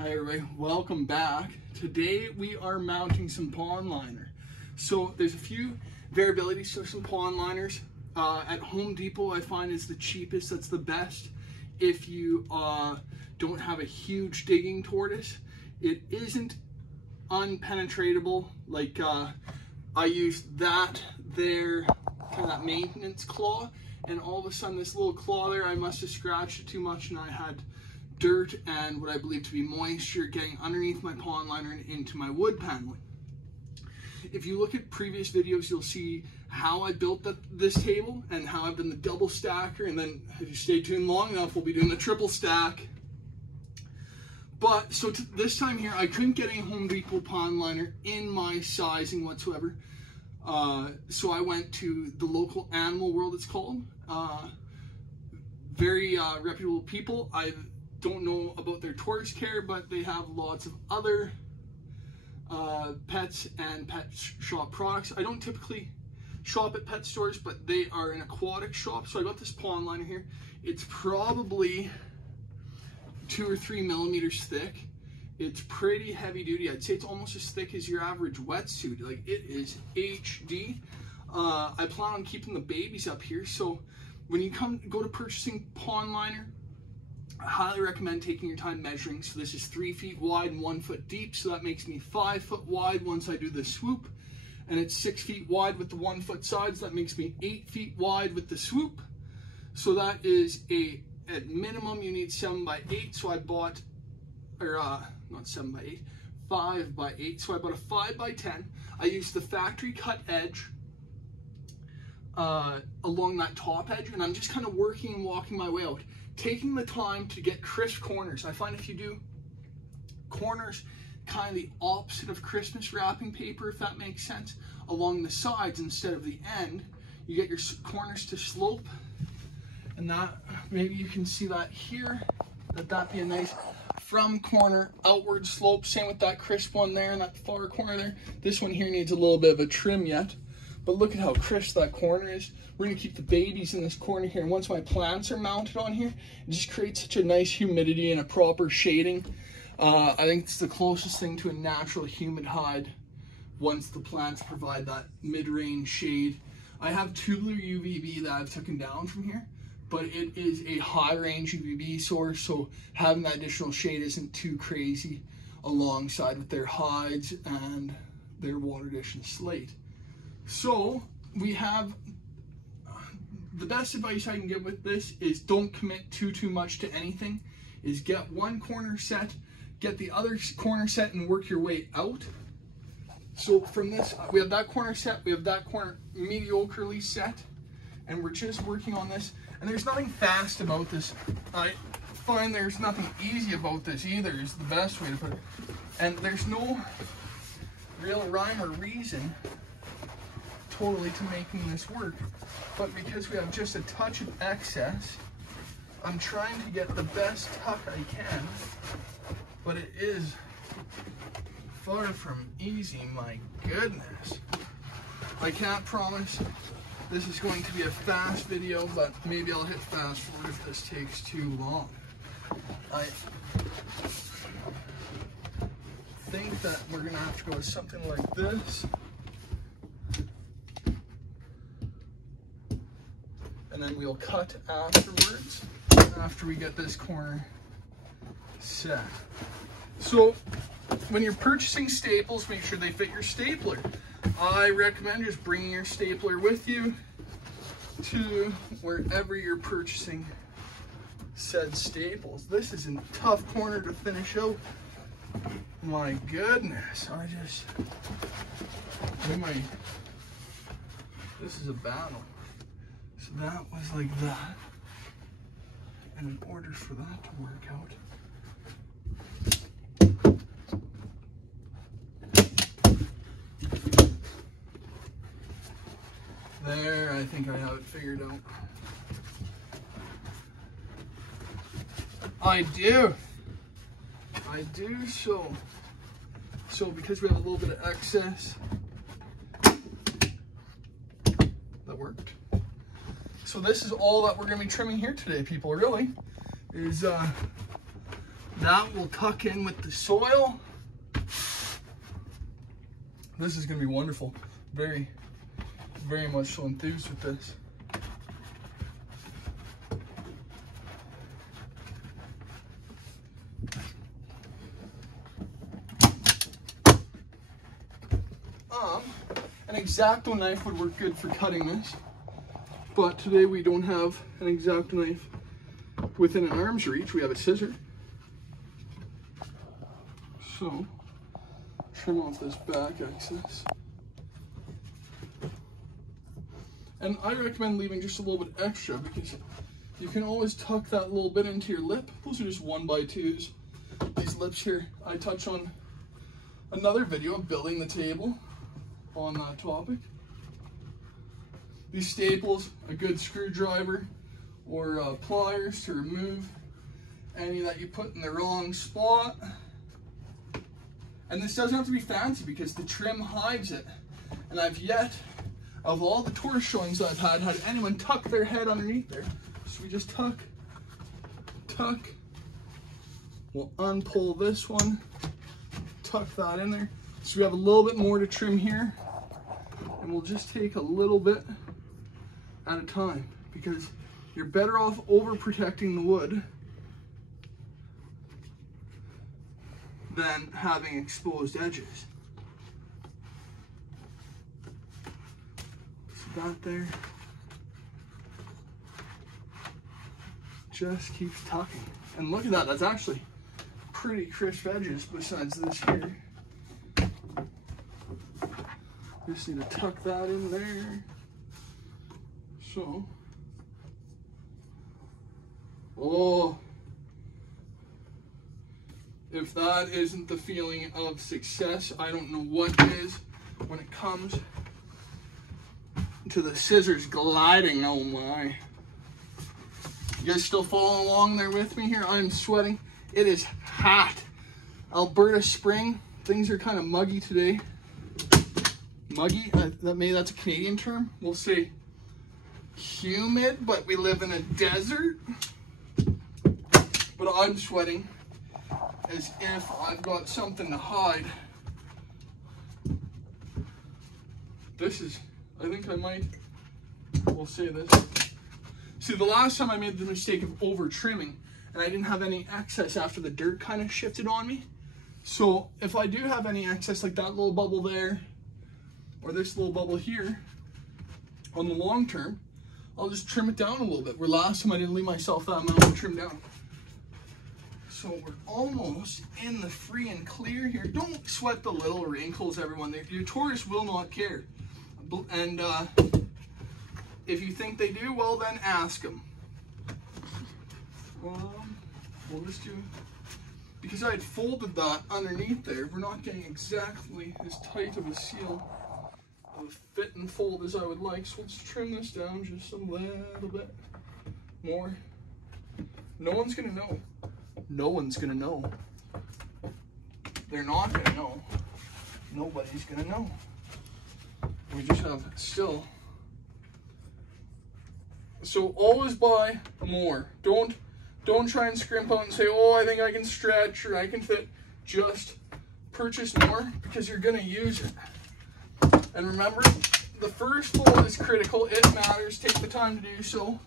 Hi everybody, welcome back. Today we are mounting some pond liner. So there's a few variabilities to some pond liners. At Home Depot I find is the cheapest, that's the best if you don't have a huge digging tortoise. It isn't unpenetratable, like I used that there, kind of that maintenance claw, and all of a sudden this little claw there, I must have scratched it too much and I had dirt and what I believe to be moisture getting underneath my pond liner and into my wood paneling. If you look at previous videos, you'll see how I built this table and how I've done the double stacker, and then if you stay tuned long enough, we'll be doing the triple stack. But so this time here, I couldn't get any Home Depot pond liner in my sizing whatsoever. So I went to the local Animal World, it's called. Very reputable people. I don't know about their tortoise care, but they have lots of other pets and pet shop products. I don't typically shop at pet stores, but they are an aquatic shop. So I got this pond liner here. It's probably 2 or 3 millimeters thick. It's pretty heavy duty. I'd say it's almost as thick as your average wetsuit. Like, it is HD. I plan on keeping the babies up here. So when you go to purchasing pond liner, I highly recommend taking your time measuring. So this is 3 feet wide and 1 foot deep. So that makes me 5 foot wide once I do the swoop. And it's 6 feet wide with the 1 foot sides. That makes me 8 feet wide with the swoop. So that is at minimum you need 7 by 8. So I bought, not 7 by 8, 5 by 8. So I bought a 5 by 10. I used the factory cut edge along that top edge. And I'm just kind of working and walking my way out, taking the time to get crisp corners. I find if you do corners kind of the opposite of Christmas wrapping paper, if that makes sense, along the sides instead of the end, you get your corners to slope. And that, maybe you can see that here, that'd be a nice from corner outward slope. Same with that crisp one there and that far corner there. This one here needs a little bit of a trim yet, but look at how crisp that corner is. We're gonna keep the babies in this corner here. And once my plants are mounted on here, it just creates such a nice humidity and a proper shading. I think it's the closest thing to a natural humid hide once the plants provide that mid-range shade. I have tubular UVB that I've taken down from here, but it is a high-range UVB source, so having that additional shade isn't too crazy alongside with their hides and their water dish and slate. So we have, the best advice I can give with this is don't commit too much to anything, is get one corner set, get the other corner set and work your way out. So from this, we have that corner set, we have that corner mediocrely set, and we're just working on this. And there's nothing fast about this. I find there's nothing easy about this either, is the best way to put it. And there's no real rhyme or reason totally to making this work. But because we have just a touch of excess, I'm trying to get the best tuck I can, but it is far from easy, my goodness. I can't promise this is going to be a fast video, but maybe I'll hit fast forward if this takes too long. I think that we're gonna have to go with something like this. And then we'll cut afterwards, after we get this corner set. So when you're purchasing staples, make sure they fit your stapler. I recommend just bringing your stapler with you to wherever you're purchasing said staples. This is a tough corner to finish out. My goodness, this is a battle. So that was like that. And in order for that to work out, there, I think I have it figured out. I do, so because we have a little bit of excess, that worked. So this is all that we're gonna be trimming here today, people, really, is That will tuck in with the soil. This is gonna be wonderful. Very, very much so enthused with this. An X-Acto knife would work good for cutting this, but today we don't have an X-Acto knife within an arm's reach. We have a scissor. So, trim off this back excess. And I recommend leaving just a little bit extra because you can always tuck that little bit into your lip. Those are just 1x2s. These lips here, I touch on another video of building the table on that topic. These staples, a good screwdriver or pliers to remove any that you put in the wrong spot. And this doesn't have to be fancy because the trim hides it. And I've yet, of all the tour showings I've had anyone tuck their head underneath there. So we just tuck, tuck. We'll unpull this one, tuck that in there. So we have a little bit more to trim here. And we'll just take a little bit at a time because you're better off overprotecting the wood than having exposed edges. So that there just keeps tucking. And look at that, that's actually pretty crisp edges besides this here. Just need to tuck that in there. So, oh, if that isn't the feeling of success, I don't know what is when it comes to the scissors gliding. Oh my. You guys still following along there with me here? I'm sweating. It is hot. Alberta spring. Things are kind of muggy today. Muggy, that's a Canadian term. We'll say humid, but we live in a desert. But I'm sweating as if I've got something to hide. This is, I think I might, we'll say this. See, the last time I made the mistake of over trimming and I didn't have any excess after the dirt kind of shifted on me. So if I do have any excess, like that little bubble there, or this little bubble here, on the long term, I'll just trim it down a little bit. Where last time I didn't leave myself that amount to trim down. So we're almost in the free and clear here. Don't sweat the little wrinkles, everyone. Your Tortoise will not care. And if you think they do, well then ask them. We'll just do, because I had folded that underneath there, we're not getting exactly as tight of a seal of fit and fold as I would like. So let's trim this down just a little bit more. No one's gonna know. No one's gonna know. They're not gonna know. Nobody's gonna know. We just have still. So always buy more. Don't try and scrimp out and say, oh, I think I can stretch or I can fit. Just purchase more because you're gonna use it. And remember, the first fold is critical. It matters. Take the time to do so.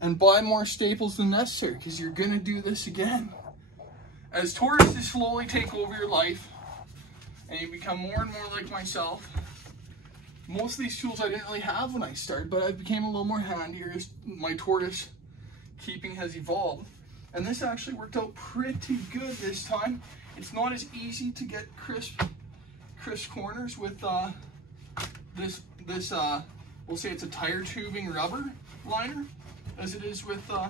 And buy more staples than necessary because you're gonna do this again. As tourists slowly take over your life and you become more and more like myself, most of these tools I didn't really have when I started, but I became a little more handier as my tortoise keeping has evolved. And this actually worked out pretty good this time. It's not as easy to get crisp corners with this we'll say it's a tire tubing rubber liner as it is with the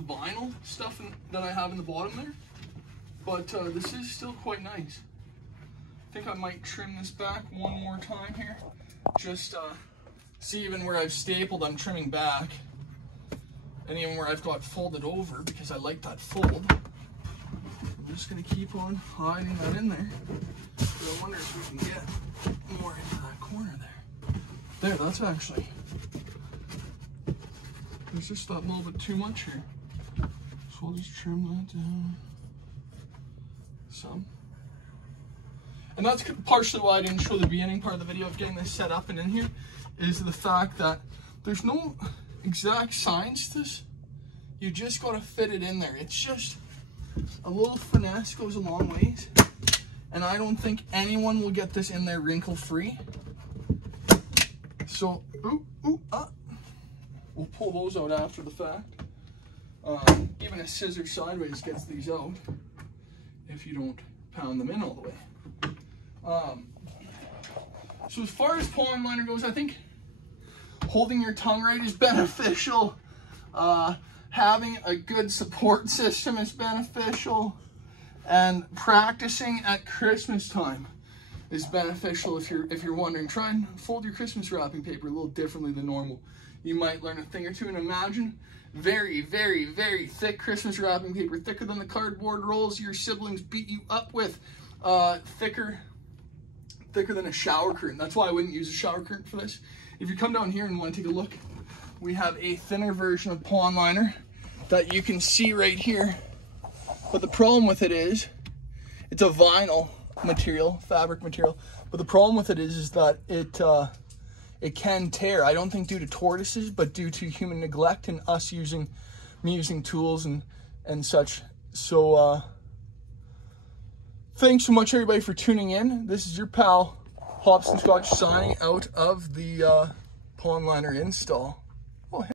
vinyl stuff that I have in the bottom there. But this is still quite nice. I think I might trim this back one more time here. Just see, even where I've stapled, I'm trimming back. And even where I've got folded over, because I like that fold. I'm just gonna keep on hiding that in there. But I wonder if we can get more into that corner there. There, that's actually, there's just that little bit too much here. So we'll just trim that down some. And that's partially why I didn't show the beginning part of the video of getting this set up and in here, is the fact that there's no exact science to this. You just gotta fit it in there. It's just a little finesse goes a long ways. And I don't think anyone will get this in there wrinkle free. So, we'll pull those out after the fact. Even a scissor sideways gets these out if you don't pound them in all the way. So as far as pond liner goes, I think holding your tongue right is beneficial. Having a good support system is beneficial. And practicing at Christmas time is beneficial if you're wondering. Try and fold your Christmas wrapping paper a little differently than normal. You might learn a thing or two. And imagine very, very, very thick Christmas wrapping paper, thicker than the cardboard rolls your siblings beat you up with, thicker than a shower curtain. That's why I wouldn't use a shower curtain for this. If you come down here and want to take a look, we have a thinner version of pond liner that you can see right here. But the problem with it is, it's a vinyl material, fabric material. But the problem with it is that it can tear. I don't think due to tortoises, but due to human neglect and me using tools and such. So thanks so much everybody for tuning in. This is your pal Hobson Scotch signing out of the pond liner install.